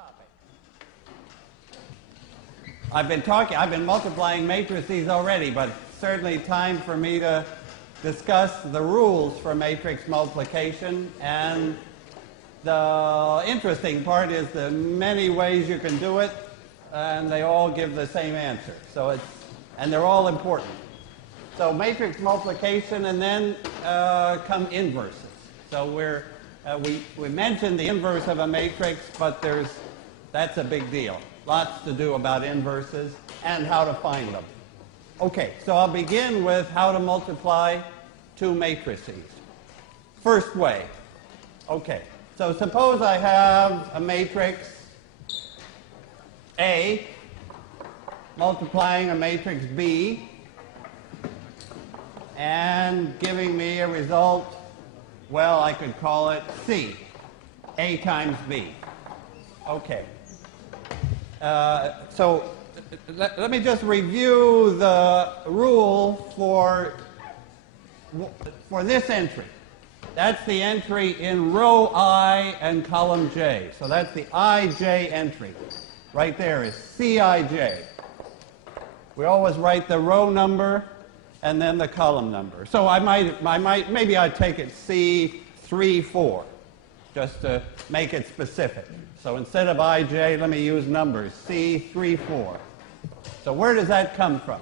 topic. I've been multiplying matrices already, but certainly time for me to discuss the rules for matrix multiplication. And the interesting part is the many ways you can do it, and they all give the same answer. And they're all important. So matrix multiplication, and then come inverses. So we mentioned the inverse of a matrix, but that's a big deal. Lots to do about inverses and how to find them. Okay, so I'll begin with how to multiply two matrices. First way. Okay, so suppose I have a matrix A multiplying a matrix B and giving me a result, well, I could call it C, A times B. Okay. So let me just review the rule for this entry. That's the entry in row I and column J. So that's the IJ entry. Right there is CIJ. We always write the row number and then the column number. So maybe I'd take it C34, just to make it specific. So instead of IJ, let me use numbers, C34. So where does that come from,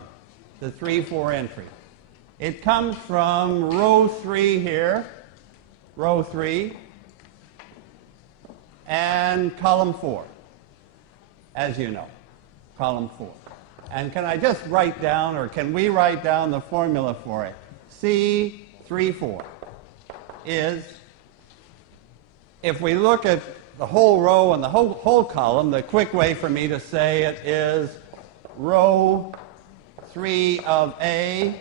the 3-4 entry? It comes from row 3 here, row 3, and column 4, as you know, column 4. And can I just write down, or can we write down the formula for it? C34 is, if we look at the whole row and the whole column, the quick way for me to say it is row 3 of A.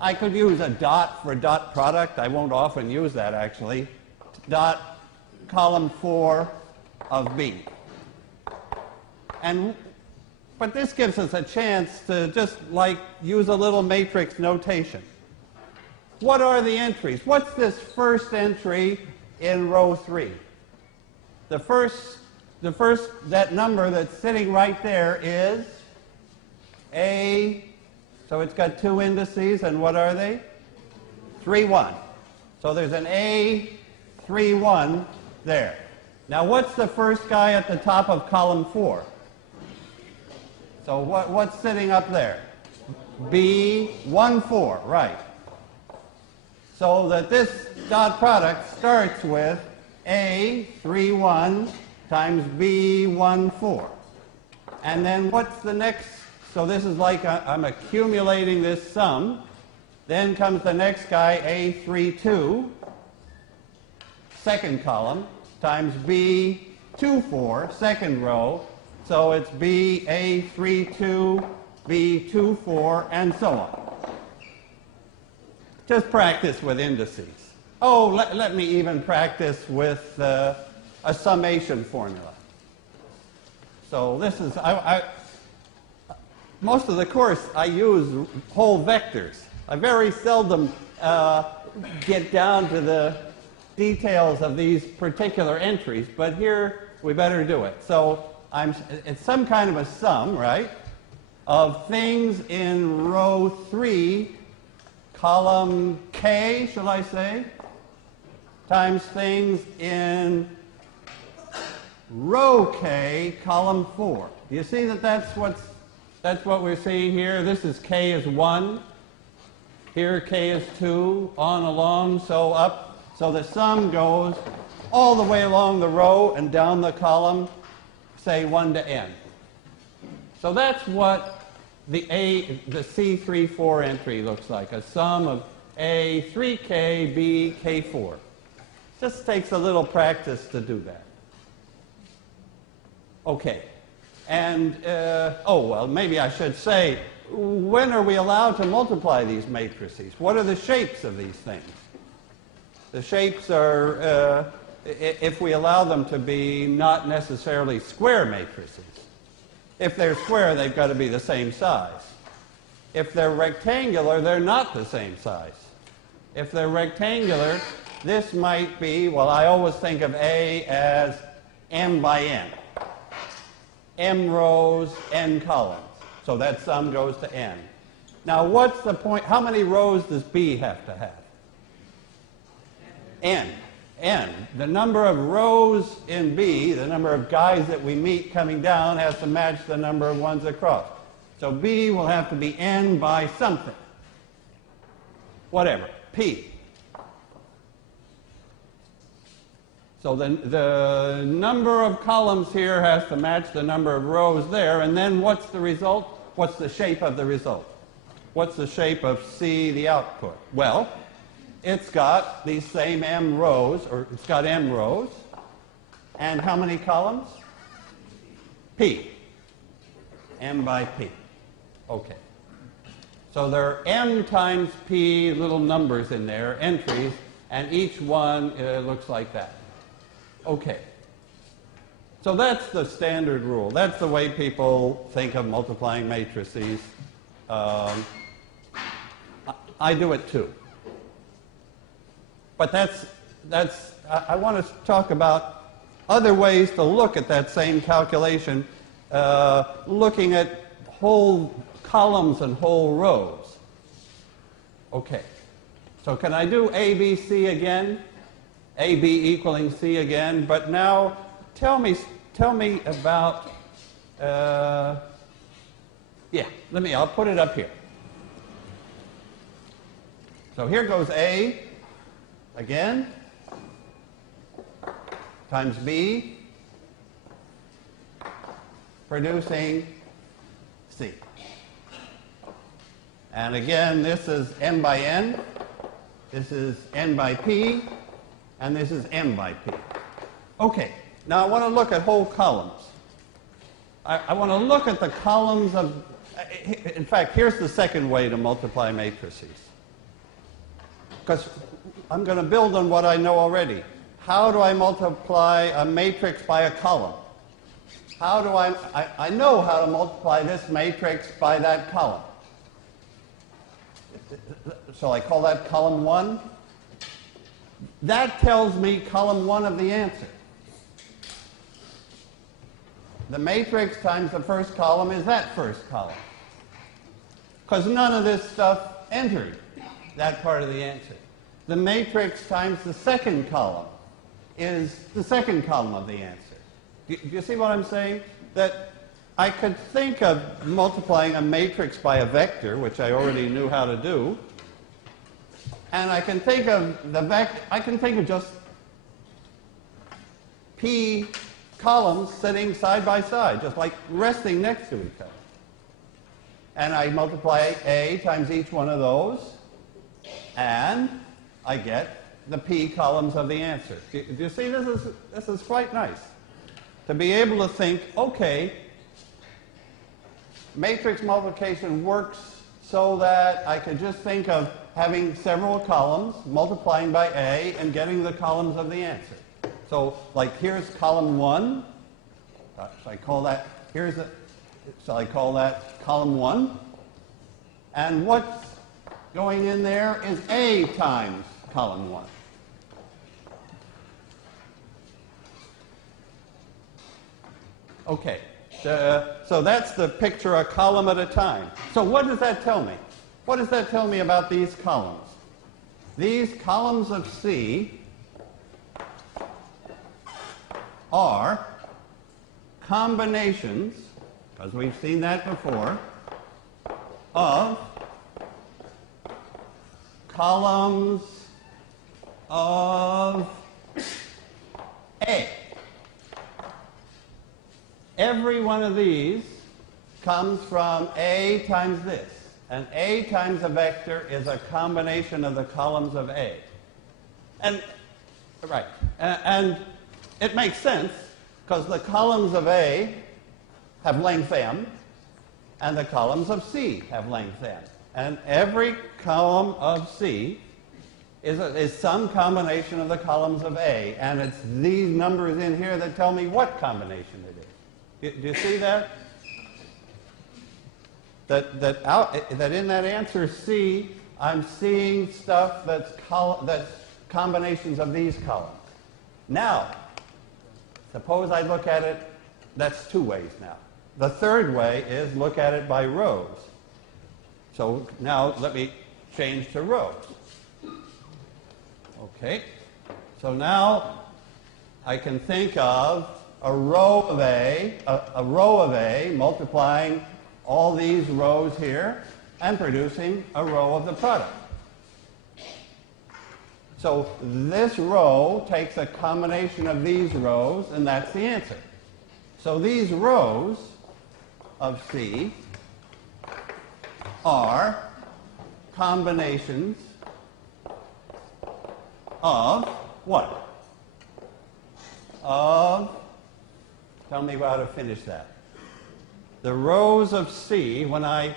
I could use a dot for dot product. I won't often use that, actually. Dot column 4 of B. But this gives us a chance to just use a little matrix notation. What are the entries? What's this first entry in row 3? The first, that number that's sitting right there is A, so it's got two indices, and what are they? 3, 1. So there's an A, 3, 1 there. Now what's the first guy at the top of column 4? So what's sitting up there? B, 1, 4, right. So that this dot product starts with A, 3, 1 times B, 1, 4. And then what's the next? So this is like I'm accumulating this sum. Then comes the next guy, A, 3, 2, second column, times B, 2, 4, second row. So it's B, A, 3, 2, B, 2, 4, and so on. Just practice with indices. Oh, let me even practice with a summation formula. So this is, most of the course I use whole vectors. I very seldom get down to the details of these particular entries, but here we better do it. So it's some kind of a sum, right, of things in row 3, column K, shall I say, times things in row K, column 4. You see that that's what we're seeing here. This is K is 1. Here K is 2, on along, so up. So the sum goes all the way along the row and down the column, say 1 to n. So that's what the C34 entry looks like, a sum of A, 3K, B, K4. Just takes a little practice to do that. Okay. And, well, maybe I should say, when are we allowed to multiply these matrices? What are the shapes of these things? The shapes are, if we allow them to be not necessarily square matrices. If they're square, they've got to be the same size. If they're rectangular, they're not the same size. If they're rectangular, this might be, well, I always think of A as m by n. m rows, n columns. So that sum goes to n. Now what's the point? How many rows does B have to have? N. N. The number of rows in B, the number of guys that we meet coming down, has to match the number of ones across. So B will have to be n by something. Whatever. P. So the number of columns here has to match the number of rows there, and then what's the result? What's the shape of the result? What's the shape of C, the output? Well, it's got these same m rows, or it's got m rows, and how many columns? P. M by P. Okay. So there are m times P little numbers in there, entries, and each one looks like that. Okay. So that's the standard rule. That's the way people think of multiplying matrices. I do it too. But I want to talk about other ways to look at that same calculation, looking at whole columns and whole rows. Okay. So can I do A, B, C again? A, B equaling C again, but now tell me about, I'll put it up here. So here goes A again, times B, producing C. And again, this is m by n, this is n by p, and this is m by p. Okay, now I want to look at whole columns. I want to look at the columns of, in fact, here's the second way to multiply matrices. Because I'm going to build on what I know already. How do I multiply a matrix by a column? How do I know how to multiply this matrix by that column. So I call that column 1. That tells me column 1 of the answer. The matrix times the first column is that first column. Because none of this stuff entered that part of the answer. The matrix times the second column is the second column of the answer. Do you see what I'm saying? That I could think of multiplying a matrix by a vector, which I already knew how to do, and I can think of the vector, I can think of just P columns sitting side by side, just like resting next to each other. And I multiply A times each one of those, and I get the P columns of the answer. Do you see, this is quite nice. To be able to think, okay, matrix multiplication works so that I could just think of having several columns, multiplying by A, and getting the columns of the answer. So, like, here's column 1. So I call that, I call that column 1. And what's going in there is A times column 1. Okay, so that's the picture a column at a time. So what does that tell me? What does that tell me about these columns? These columns of C are combinations, because we've seen that before, of columns of A. Every one of these comes from A times this. And A times a vector is a combination of the columns of A. And, right, and it makes sense, because the columns of A have length m, and the columns of C have length m. And every column of C is some combination of the columns of A. And it's these numbers in here that tell me what combination it is. Do you see that? That in that answer C, I'm seeing stuff that's combinations of these columns. Now, suppose I look at it, that's two ways now. the third way is look at it by rows. So now let me change to rows. Okay. So now I can think of a row of A multiplying all these rows here and producing a row of the product. So this row takes a combination of these rows, and that's the answer. So these rows of C are combinations of what? Tell me how to finish that. The rows of C, when I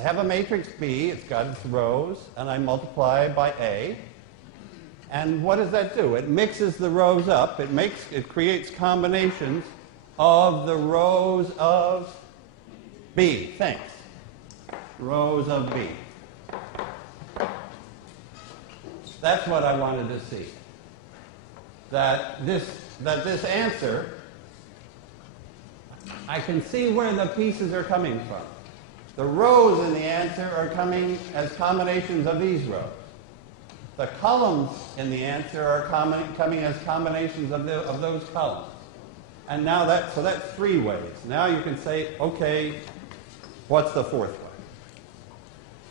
have a matrix B, it's got its rows, and I multiply by A. And what does that do? It mixes the rows up. It creates combinations of the rows of B. Thanks. Rows of B. That's what I wanted to see. That this answer, I can see where the pieces are coming from. The rows in the answer are coming as combinations of these rows. The columns in the answer are coming as combinations of those columns. And now so that's three ways. Now you can say, okay, what's the fourth way?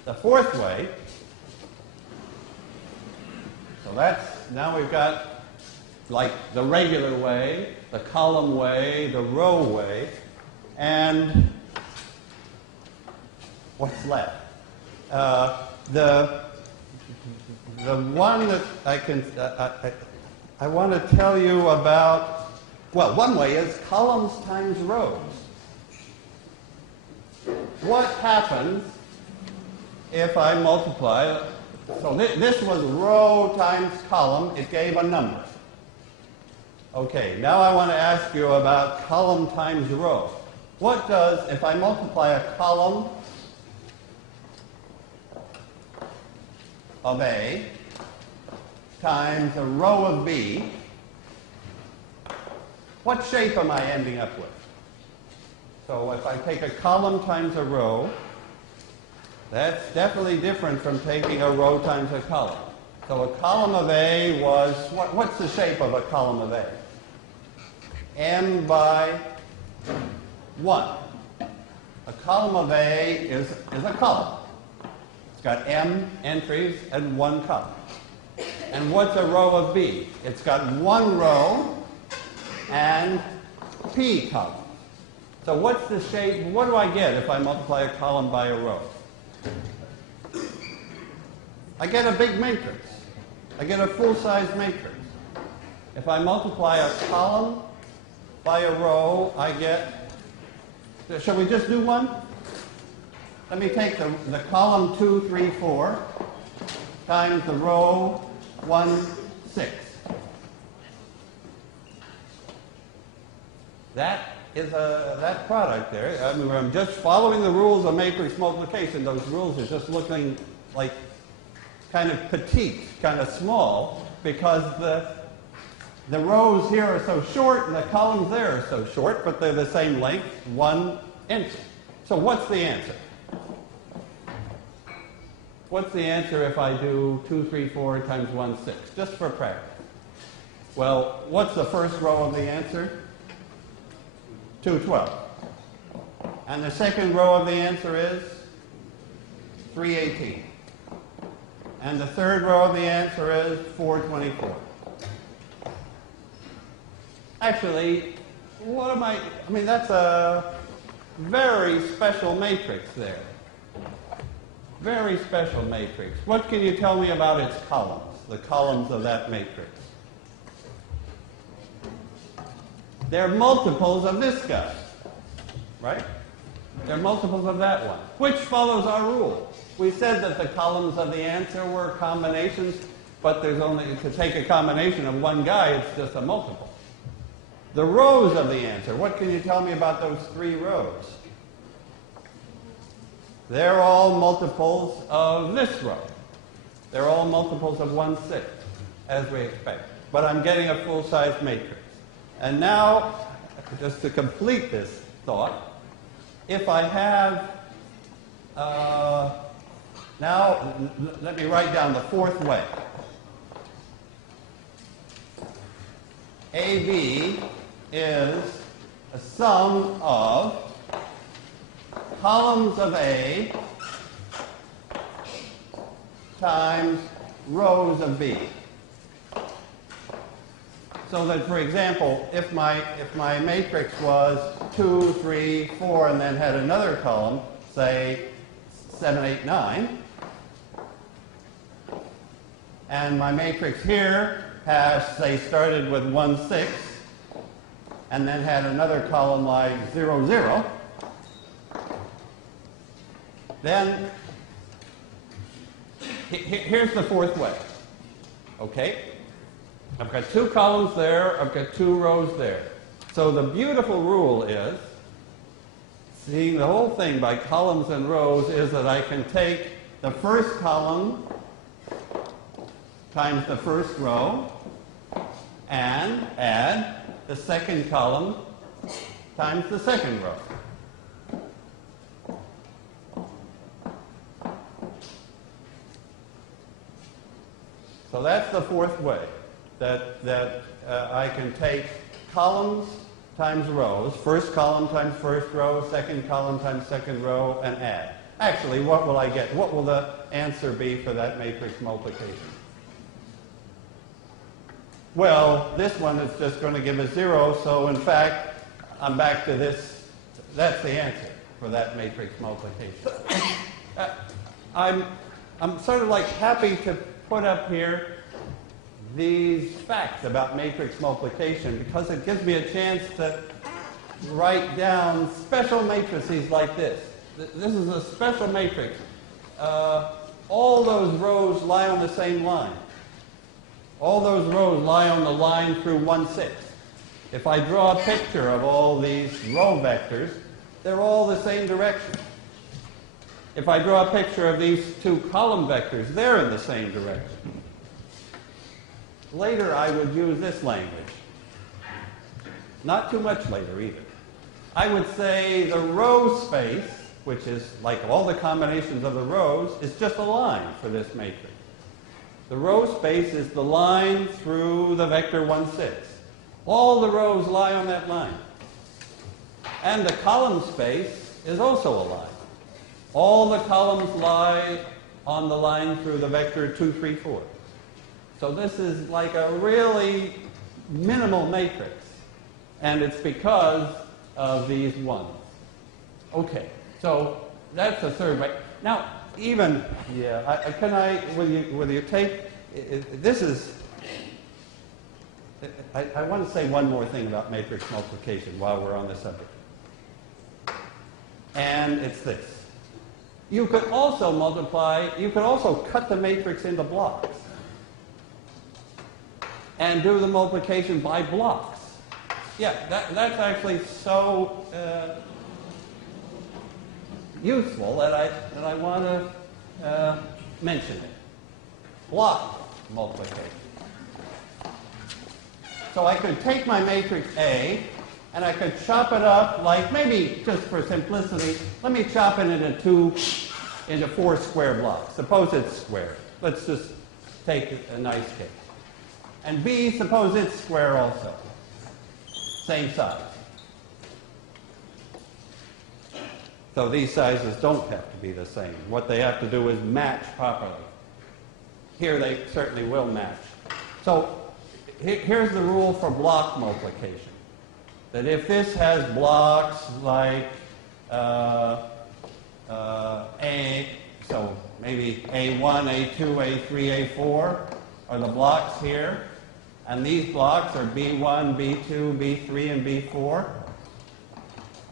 The fourth way, so now we've got like the regular way, the column way, the row way, and what's left? The one that I want to tell you about, well, one way is columns times rows. What happens if I multiply? So this was row times column. It gave a number. Okay, now I want to ask you about column times row. What does, if I multiply a column of A times a row of B, what shape am I ending up with? So if I take a column times a row, that's definitely different from taking a row times a column. So a column of A was, what's the shape of a column of A? M by 1. A column of A is a column. It's got M entries and one column. And what's a row of B? It's got one row and P columns. So what's the shape? What do I get if I multiply a column by a row? I get a big matrix. I get a full-size matrix. If I multiply a column by a row, I get, shall we just do one? Let me take the column 2, 3, 4 times the row 1, 6. That is that product there. I mean, I'm just following the rules of matrix multiplication. Those rules are just looking like kind of petite, kind of small, because the rows here are so short and the columns there are so short, but they're the same length, 1 inch. So what's the answer? What's the answer if I do 2, 3, 4 times 1, 6, just for practice? Well, what's the first row of the answer? 212. And the second row of the answer is 318. And the third row of the answer is 424. Actually, I mean, that's a very special matrix there. Very special matrix. What can you tell me about its columns, the columns of that matrix? They're multiples of this guy, right? They're multiples of that one, which follows our rule. We said that the columns of the answer were combinations, but there's only, to take a combination of one guy, it's just a multiple. The rows of the answer, what can you tell me about those three rows? They're all multiples of this row. They're all multiples of 1/6, as we expect. But I'm getting a full-size matrix. And now, just to complete this thought, if I have, now let me write down the fourth way. AB is a sum of columns of A times rows of B. So that, for example, if my matrix was 2, 3, 4, and then had another column, say 7, 8, 9, and my matrix here has, say, started with 1, 6, and then had another column like 0, 0, then here's the fourth way. Okay? I've got 2 columns there, I've got 2 rows there. So the beautiful rule is, seeing the whole thing by columns and rows, is that I can take the first column times the first row and add the second column times the second row. So that's the fourth way, that I can take columns times rows, first column times first row, second column times second row, and add. Actually, what will I get? What will the answer be for that matrix multiplication? Well, this one is just going to give a 0, so in fact, I'm back to this. That's the answer for that matrix multiplication. I'm sort of like happy to put up here these facts about matrix multiplication because it gives me a chance to write down special matrices like this. This is a special matrix. All those rows lie on the same line. All those rows lie on the line through 1, 6. If I draw a picture of all these row vectors, they're all the same direction. If I draw a picture of these 2 column vectors, they're in the same direction. Later, I would use this language. Not too much later, either. I would say the row space, which is like all the combinations of the rows, is just a line for this matrix. The row space is the line through the vector 1, 6. All the rows lie on that line. And the column space is also a line. All the columns lie on the line through the vector 2, 3, 4. So this is like a really minimal matrix. And it's because of these ones. Okay, so that's the third way. Now, even, will you take, this is, I want to say one more thing about matrix multiplication while we're on the subject. And it's this. You could also multiply, you could also cut the matrix into blocks and do the multiplication by blocks. Yeah, that's actually so useful that I want to mention it. Block multiplication. So I could take my matrix A and I could chop it up like, maybe just for simplicity, let me chop it into 4 square blocks. Suppose it's square. Let's just take a nice case. And B, suppose it's square also. Same size. So these sizes don't have to be the same. What they have to do is match properly. Here they certainly will match. So here's the rule for block multiplication. That if this has blocks like A, so maybe A1, A2, A3, A4 are the blocks here, and these blocks are B1, B2, B3, and B4,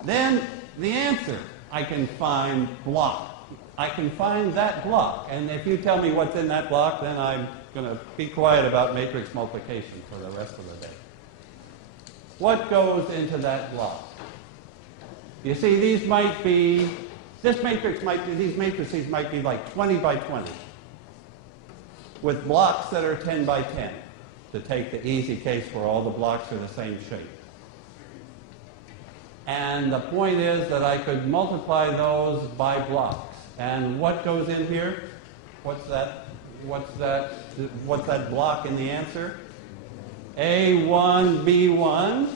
then the answer I can find block. I can find that block, and if you tell me what's in that block, then I'm going to be quiet about matrix multiplication for the rest of the day. What goes into that block? You see, these matrices might be like 20 by 20 with blocks that are 10 by 10 to take the easy case where all the blocks are the same shape. And the point is that I could multiply those by blocks. And what goes in here? What's that block in the answer? A1, B1.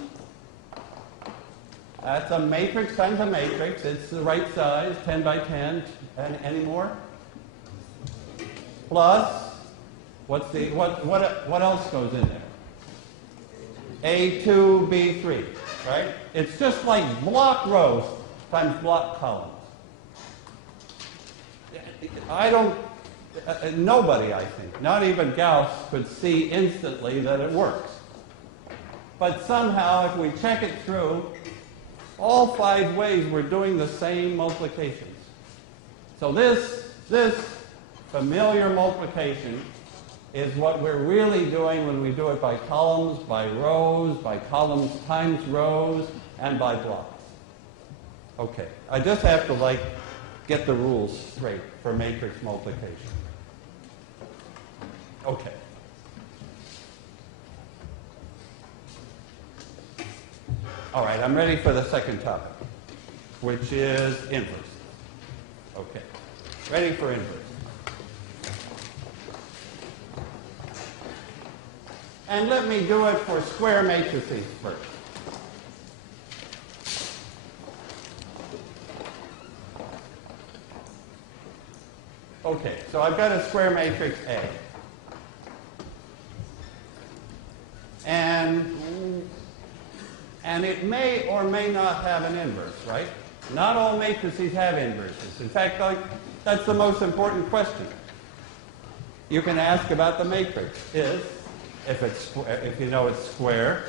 That's a matrix times a matrix. It's the right size, 10 by 10. Any more? Plus, what else goes in there? A2, B3, right? It's just like block rows times block columns. Nobody, I think, not even Gauss, could see instantly that it works. But somehow, if we check it through, all 5 ways we're doing the same multiplications. So this familiar multiplication is what we're really doing when we do it by columns, by rows, by columns times rows, and by blocks. Okay, I just have to get the rules straight for matrix multiplication. Okay. All right, I'm ready for the second topic, which is inverse. Okay, ready for inverse. And let me do it for square matrices first. Okay, so I've got a square matrix A. And it may or may not have an inverse, right? Not all matrices have inverses. In fact, that's the most important question you can ask about the matrix is, if you know it's square,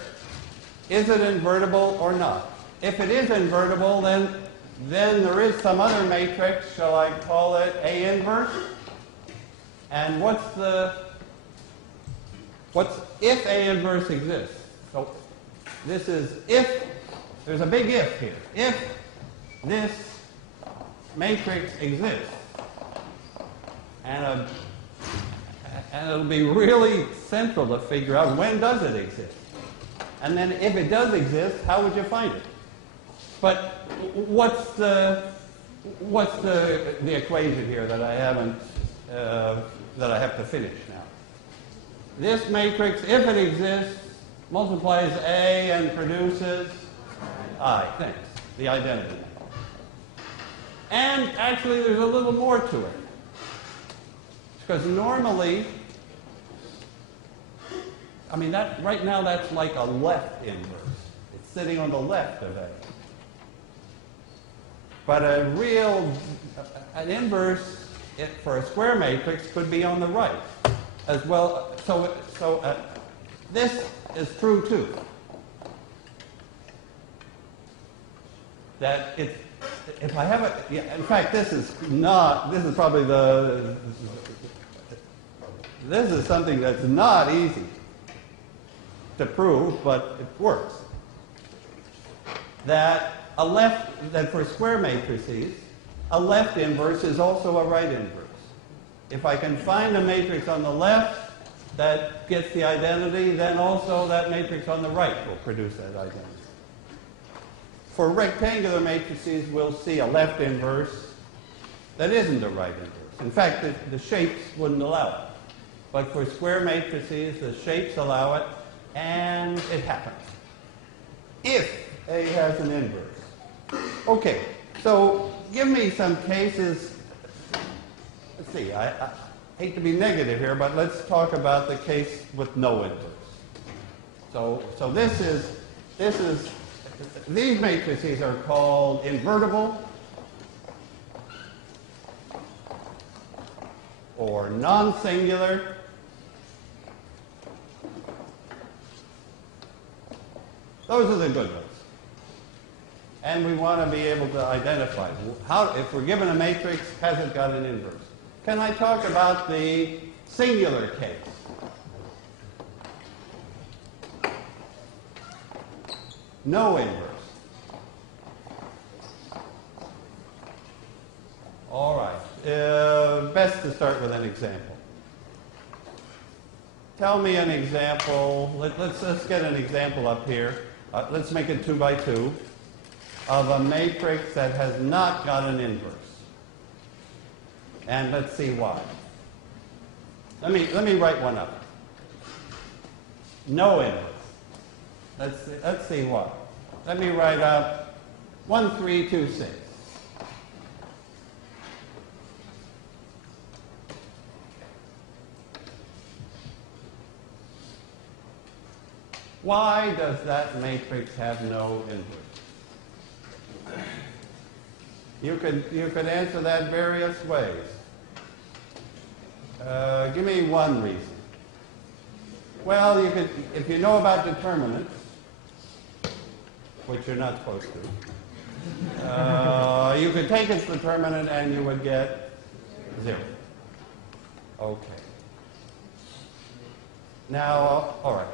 is it invertible or not? If it is invertible, then there is some other matrix, shall I call it A inverse? And if A inverse exists? So this is if, there's a big if here. If this matrix exists, and it'll be really central to figure out when does it exist. And then if it does exist, how would you find it? But what's the equation here that I haven't that I have to finish now? This matrix, if it exists, multiplies A and produces I. Thanks. The identity. And actually, there's a little more to it. Because normally, I mean, right now that's like a left inverse. It's sitting on the left of A. But an inverse for a square matrix could be on the right as well. So this is true too. That if I have a, yeah, in fact, this is something that's not easy to prove, but it works. That for square matrices, a left inverse is also a right inverse. If I can find a matrix on the left that gets the identity, then also that matrix on the right will produce that identity. For rectangular matrices, we'll see a left inverse that isn't a right inverse. In fact, the shapes wouldn't allow it. But for square matrices, the shapes allow it, and it happens. If A has an inverse. Okay, so give me some cases. Let's see, I hate to be negative here, but let's talk about the case with no inverse. So these matrices are called invertible or non-singular. Those are the good ones. And we want to be able to identify if we're given a matrix, has it got an inverse? Can I talk about the singular case? No inverse. All right. Best to start with an example. Tell me an example. Let's get an example up here. Let's make it 2 by 2. of a matrix that has not got an inverse. And let's see why. Let me write one up. No inverse. Let's see why. Let me write up 1, 3, 2, 6. Why does that matrix have no inverse? You could answer that various ways. Give me one reason. Well, you could, if you know about determinants, which you're not supposed to, you could take its determinant and you would get 0. Okay. Now, all right.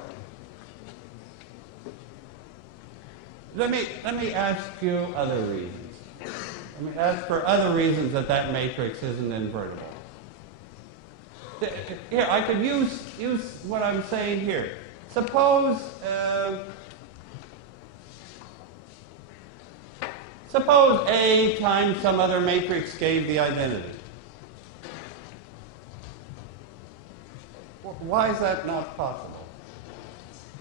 Let me ask you other reasons. Let me ask for other reasons that that matrix isn't invertible. Here, I could use what I'm saying here. Suppose A times some other matrix gave the identity. Why is that not possible?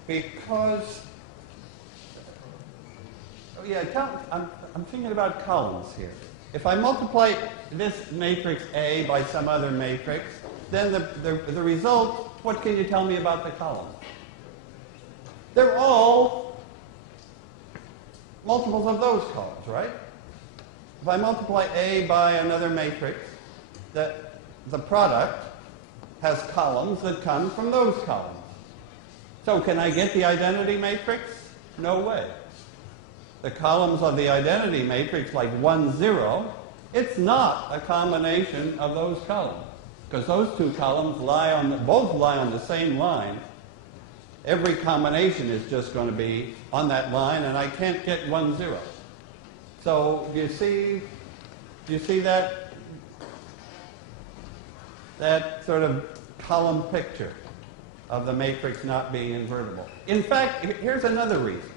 Because, oh yeah, I'm thinking about columns here. If I multiply this matrix A by some other matrix, then the result, what can you tell me about the columns? They're all multiples of those columns, right? If I multiply A by another matrix, the product has columns that come from those columns. So can I get the identity matrix? No way. The columns of the identity matrix, like 1, 0, it's not a combination of those columns, because those two columns both lie on the same line. Every combination is just going to be on that line, and I can't get 1, 0. So do you see that sort of column picture of the matrix not being invertible? In fact, here's another reason.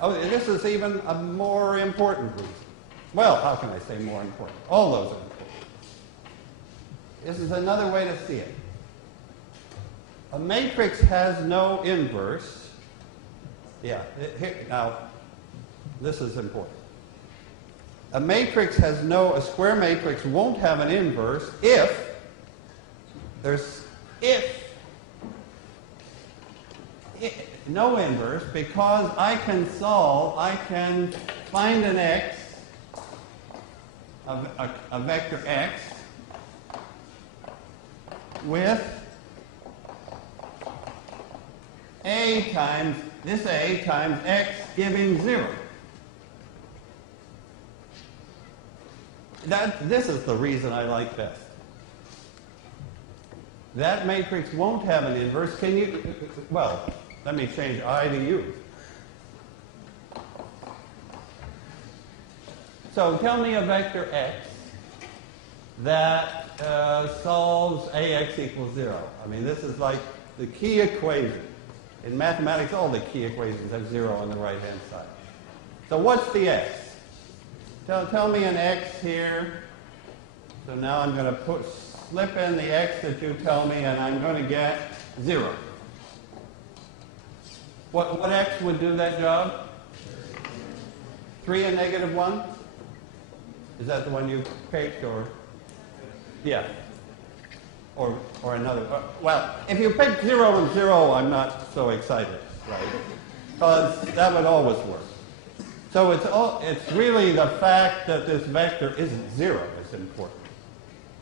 Oh, this is even a more important reason. Well, how can I say more important? All those are important. This is another way to see it. A matrix has no inverse. Yeah, now, this is important. A square matrix won't have an inverse if no inverse, because I can find an x, a vector x, with A times x giving 0. This is the reason I like best. That matrix won't have an inverse. Well, let me change I to U. So tell me a vector x that solves Ax equals 0. I mean, this is like the key equation. In mathematics, all the key equations have 0 on the right-hand side. So what's the x? Tell me an x here. So now I'm going to slip in the x that you tell me, and I'm going to get 0. What x would do that job? 3 and negative 1? Is that the one you picked, or? Yeah. Or another. Well, if you pick 0 and 0, I'm not so excited, right? Because that would always work. So it's really the fact that this vector isn't 0 is important.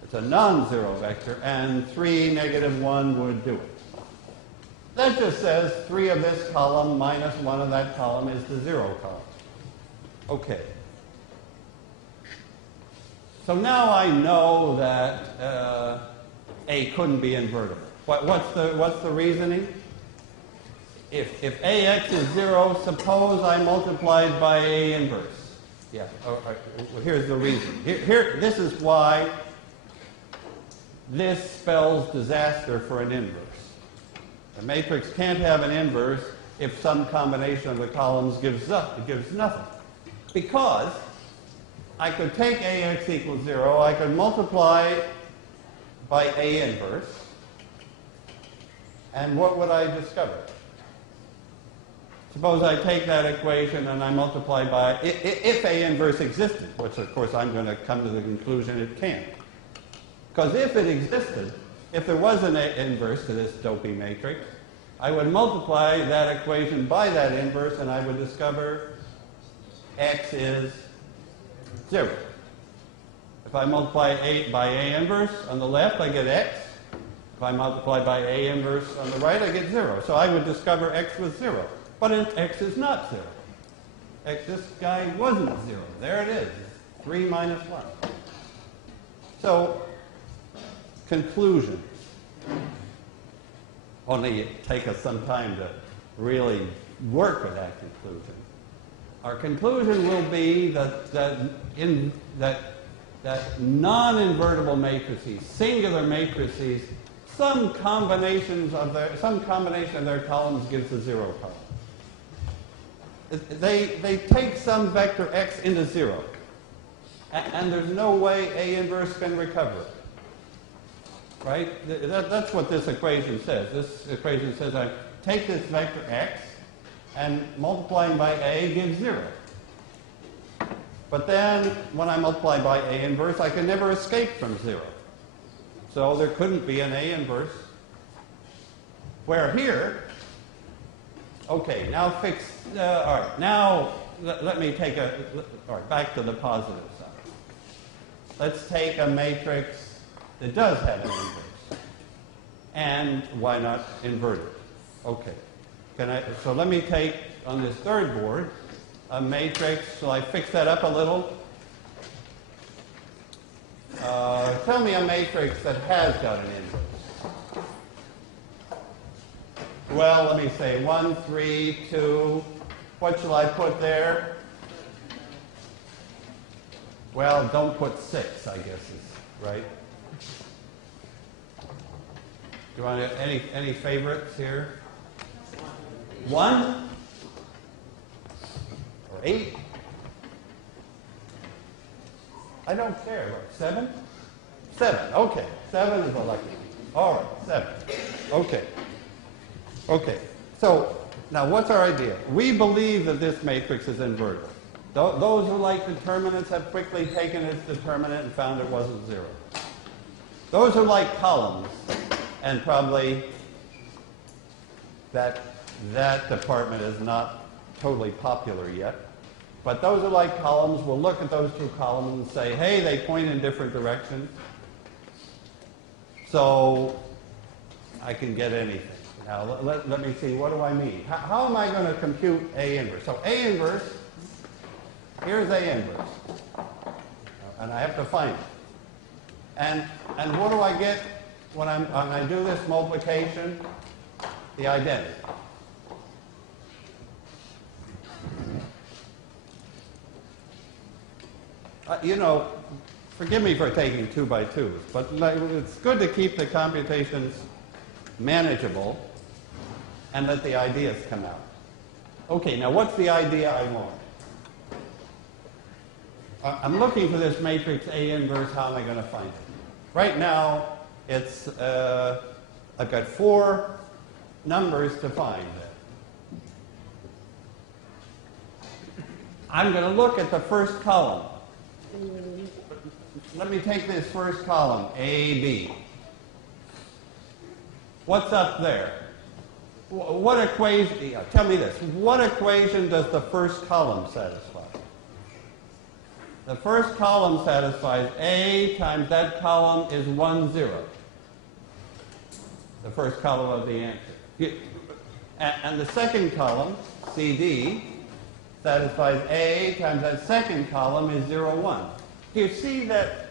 It's a non-zero vector, and 3, negative 1 would do it. That just says 3 of this column minus 1 of that column is the 0 column. Okay. So now I know that A couldn't be invertible. What's the reasoning? If Ax is 0, suppose I multiplied by A inverse. Yeah. Well, here's the reason. This is why this spells disaster for an inverse. The matrix can't have an inverse if some combination of the columns gives nothing. Because I could take AX equals 0, I could multiply by A inverse, and what would I discover? Suppose I take that equation and I multiply by, if A inverse existed, which of course I'm going to come to the conclusion it can't. Because if it existed, if there was an A inverse to this dopey matrix, I would multiply that equation by that inverse and I would discover X is 0. If I multiply A by A inverse on the left, I get X. If I multiply by A inverse on the right, I get 0. So I would discover X was 0. But X is not 0. This guy wasn't 0. There it is. 3 minus 1. So, conclusion. Only it takes us some time to really work with that conclusion. Our conclusion will be that non-invertible matrices, singular matrices, some combination of their columns gives a 0 column. They take some vector x into 0, and there's no way A inverse can recover it. Right? That's what this equation says. This equation says I take this vector x, and multiplying by A gives 0. But then, when I multiply by A inverse, I can never escape from 0. So there couldn't be an A inverse. Where here, okay, now fix, all right, now let me take all right, back to the positive side. Let's take a matrix that does have an inverse. And why not invert it? Okay. So let me take, on this third board, a matrix. Shall I fix that up a little? Tell me a matrix that has got an inverse. Well, let me say 1, 3, 2. What shall I put there? Well, don't put 6, I guess is right. Do you want any favorites here? 1 or 8? I don't care. What, 7? 7. Okay. 7 is a lucky one. All right. 7. Okay. Okay. So now what's our idea? We believe that this matrix is invertible. Those who like determinants have quickly taken its determinant and found it wasn't 0. Those who like columns, and probably that department is not totally popular yet, but those who like columns will look at those two columns and say, hey, they point in different directions, so I can get anything. Now, let me see, what do I mean? How am I going to compute A inverse? So A inverse, here's A inverse, and I have to find it. And what do I get when I do this multiplication? The identity. You know, forgive me for taking 2 by 2s, but it's good to keep the computations manageable and let the ideas come out. Okay, now what's the idea I want? I'm looking for this matrix A inverse. How am I going to find it? Right now, it's I've got 4 numbers to find it. I'm going to look at the first column. Let me take this first column, A, B. What's up there? What equation, tell me this, what equation does the first column satisfy? The first column satisfies A times that column is 1, 0. The first column of the answer. And the second column, CD, satisfies A times that second column is 0, 1. Do you see that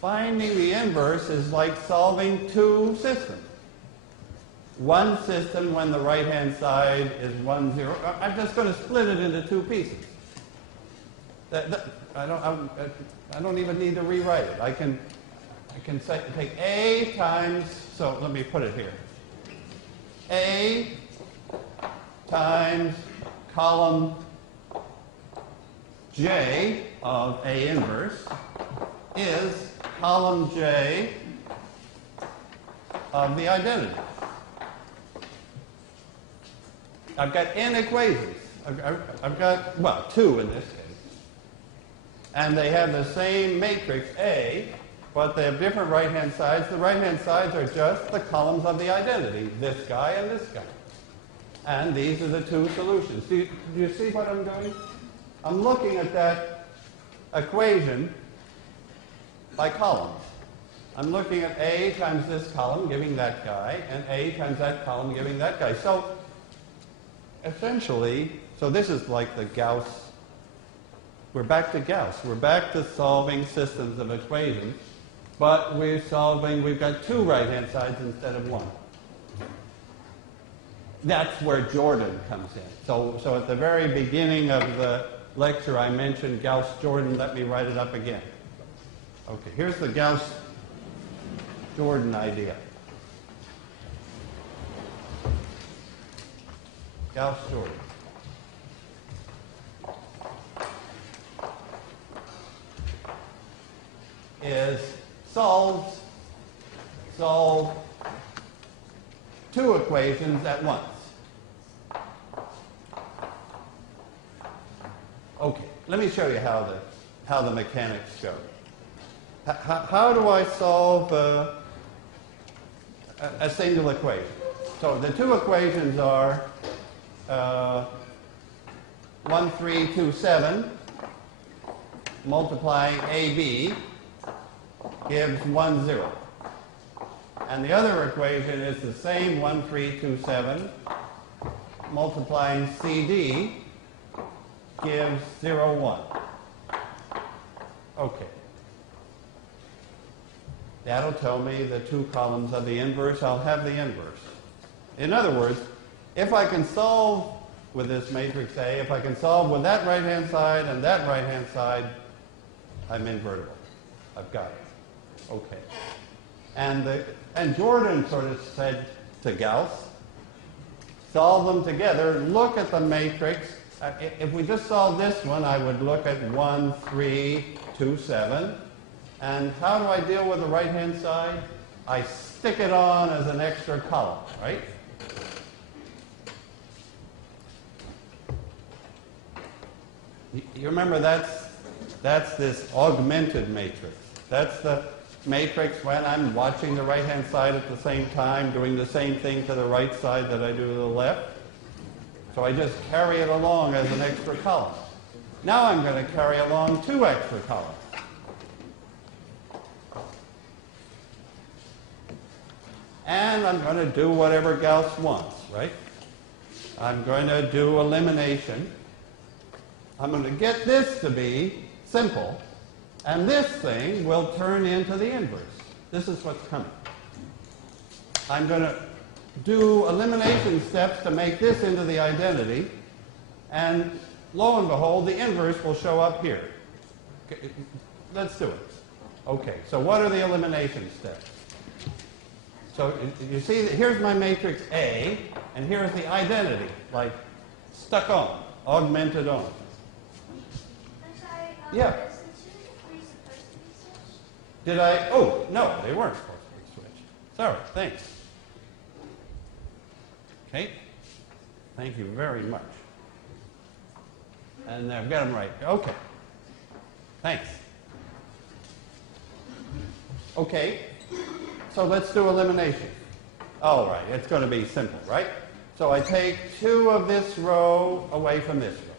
finding the inverse is like solving 2 systems? One system when the right-hand side is 1, 0. I'm just going to split it into 2 pieces. I don't even need to rewrite it. I can take A times, so let me put it here. A times column J of A inverse is column J of the identity. I've got n equations. I've got, well, 2 in this case. And they have the same matrix A, but they have different right-hand sides. The right-hand sides are just the columns of the identity, this guy and this guy. And these are the 2 solutions. Do you see what I'm doing? I'm looking at that equation by columns. I'm looking at A times this column, giving that guy, and A times that column, giving that guy. So essentially, so this is like the Gauss. We're back to Gauss. We're back to solving systems of equations, but we've got 2 right-hand sides instead of 1. That's where Jordan comes in. So at the very beginning of the lecture, I mentioned Gauss-Jordan. Let me write it up again. Okay, here's the Gauss-Jordan idea. Gauss-Jordan. Is solve 2 equations at once. Okay, let me show you how the mechanics go. How do I solve a single equation? So the 2 equations are 1, 3, 2, 7 multiplying AB gives 1, 0. And the other equation is the same 1, 3, 2, 7 multiplying CD gives 0, 1. Okay. That'll tell me the 2 columns of the inverse. I'll have the inverse. In other words, if I can solve with this matrix A, if I can solve with that right-hand side and that right-hand side, I'm invertible. I've got it. Okay. And Jordan sort of said to Gauss, solve them together, look at the matrix. If we just solve this one, I would look at 1, 3, 2, 7. And how do I deal with the right-hand side? I stick it on as an extra column, right? You remember that's this augmented matrix. That's the matrix when I'm watching the right-hand side at the same time, doing the same thing to the right side that I do to the left. So I just carry it along as an extra column. Now I'm going to carry along 2 extra columns. And I'm going to do whatever Gauss wants, right? I'm going to do elimination. I'm going to get this to be simple. And this thing will turn into the inverse. This is what's coming. I'm going to do elimination steps to make this into the identity. And lo and behold, the inverse will show up here. Okay, let's do it. Okay, so what are the elimination steps? So you see, that here's my matrix A, and here's the identity, like stuck on, augmented on. I'm sorry, Yeah. is the 2 and 3 supposed to be switched? Did I? Oh, no, they weren't supposed to be switched. Sorry, thanks. Okay. Thank you very much. And I've got them right. Okay. Thanks. Okay. So let's do elimination. All right, it's going to be simple, right? So I take 2 of this row away from this row.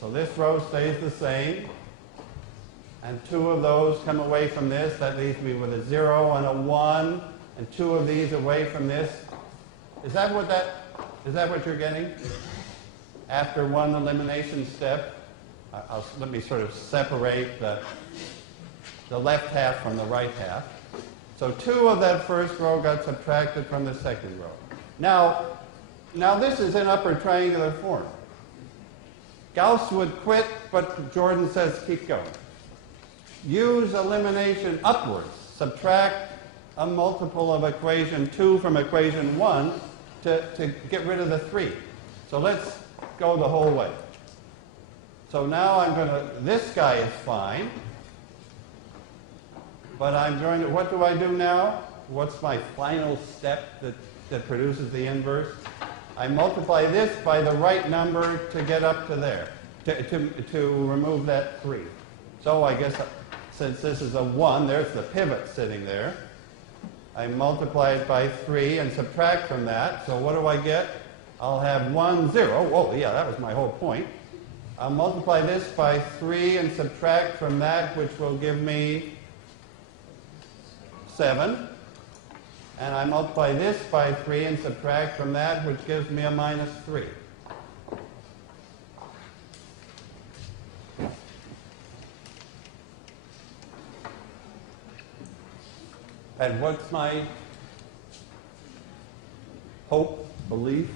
So this row stays the same. And 2 of those come away from this. That leaves me with a 0 and a 1. And 2 of these away from this. Is that what you're getting? After 1 elimination step, let me sort of separate the left half from the right half. So 2 of that first row got subtracted from the second row. Now this is in upper triangular form. Gauss would quit, but Jordan says keep going. Use elimination upwards. Subtract a multiple of equation 2 from equation 1 to get rid of the 3. So let's go the whole way. So now I'm going to, this guy is fine. But I'm going to, what do I do now? What's my final step that produces the inverse? I multiply this by the right number to get up to there, to remove that 3. So I guess since this is a 1, there's the pivot sitting there. I multiply it by 3 and subtract from that. So what do I get? I'll have 1, 0. Oh, yeah, that was my whole point. I'll multiply this by 3 and subtract from that, which will give me 7. And I multiply this by 3 and subtract from that, which gives me a minus 3. And what's my hope, belief?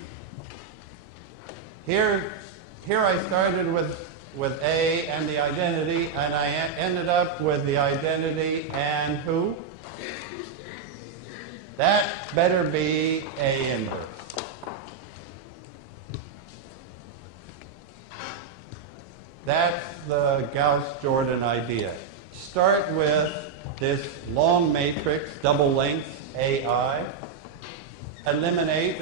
Here I started with A and the identity, and I ended up with the identity and who? That better be A inverse. That's the Gauss-Jordan idea. Start with this long matrix, double length, AI. Eliminate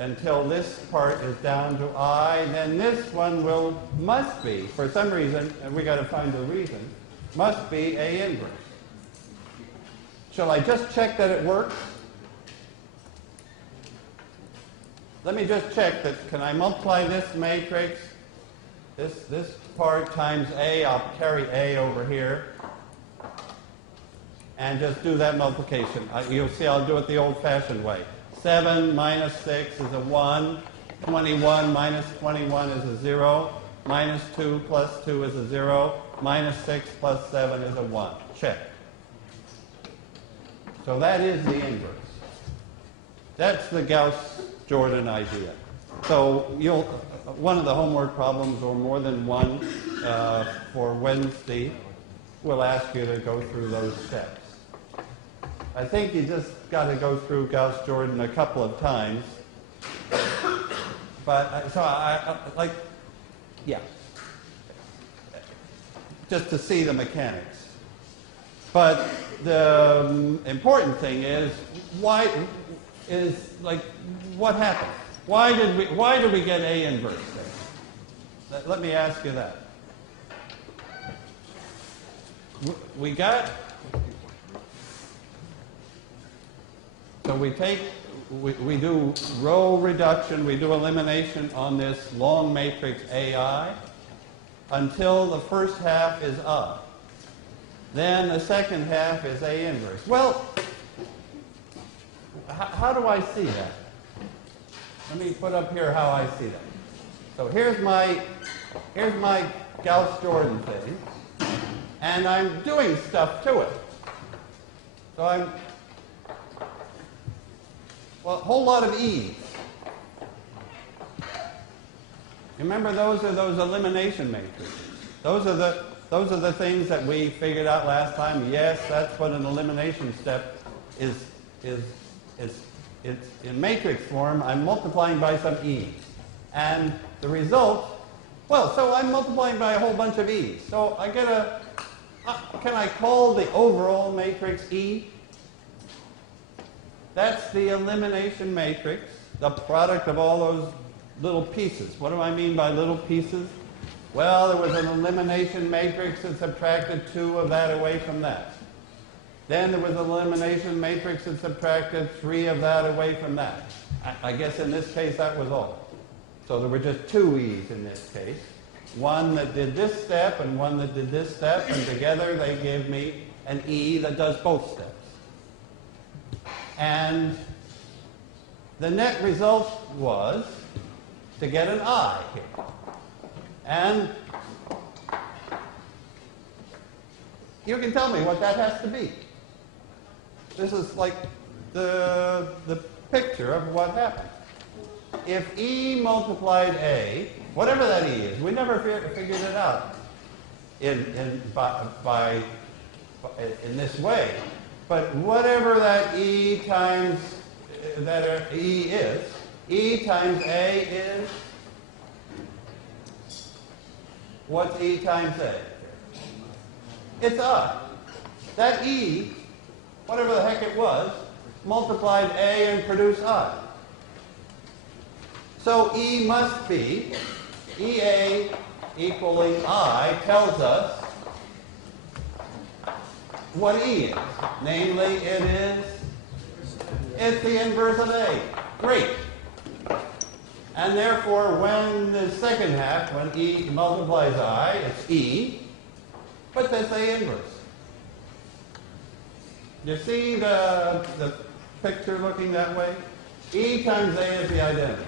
until this part is down to I. Then this one must be, for some reason, and we got to find the reason, must be A inverse. Shall I just check that it works? Let me just check that. Can I multiply this matrix, this part times A? I'll carry A over here. And just do that multiplication. You'll see I'll do it the old-fashioned way. 7 minus 6 is a 1. 21 minus 21 is a 0. Minus 2 plus 2 is a 0. Minus 6 plus 7 is a 1. Check. So that is the inverse. That's the Gauss-Jordan idea. So one of the homework problems, or more than one, for Wednesday, will ask you to go through those steps. I think you just got to go through Gauss-Jordan a couple of times. But so I like, yeah, just to see the mechanics. But the important thing is what happened? Why did we get A inverse there? Let me ask you that. So we do row reduction, we do elimination on this long matrix AI until the first half is I. Then the second half is A inverse. Well, how do I see that? Let me put up here how I see that. So here's my Gauss-Jordan thing, and I'm doing stuff to it. So a whole lot of E's. Remember, those are those elimination matrices. Those are the things that we figured out last time. Yes, that's what an elimination step is. It's in matrix form. I'm multiplying by some E's. And the result, well, so I'm multiplying by a whole bunch of E's. So I get can I call the overall matrix E? That's the elimination matrix, the product of all those little pieces. What do I mean by little pieces? Well, there was an elimination matrix that subtracted 2 of that away from that. Then there was an elimination matrix that subtracted 3 of that away from that. I guess in this case that was all. So there were just 2 E's in this case. One that did this step and one that did this step, and together they gave me an E that does both steps. And the net result was to get an I here. And you can tell me what that has to be. This is like the picture of what happened. If E multiplied A, whatever that E is, we never figured it out in this way. But whatever that E times that E is, E times A is What's E times A? It's I. That E, whatever the heck it was, multiplied A and produced I. So E must be EA equaling I tells us what E is. Namely, it's the inverse of A. Great. And therefore, when the second half, when E multiplies I, it's E, but that's A inverse. You see the picture looking that way? E times A is the identity.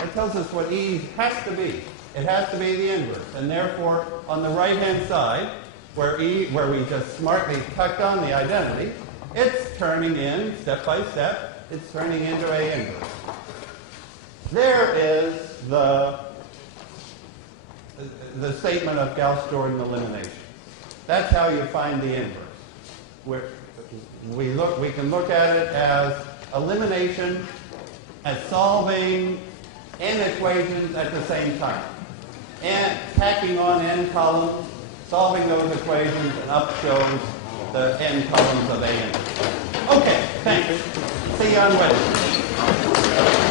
It tells us what E has to be. It has to be the inverse. And therefore, on the right-hand side, where we just smartly tucked on the identity, it's turning in, step by step, it's turning into A inverse. There is the statement of Gauss-Jordan elimination. That's how you find the inverse. We can look at it as elimination, as solving n equations at the same time. And tacking on n columns, solving those equations, and up shows the n columns of A inverse. Okay, thanks. See you on Wednesday.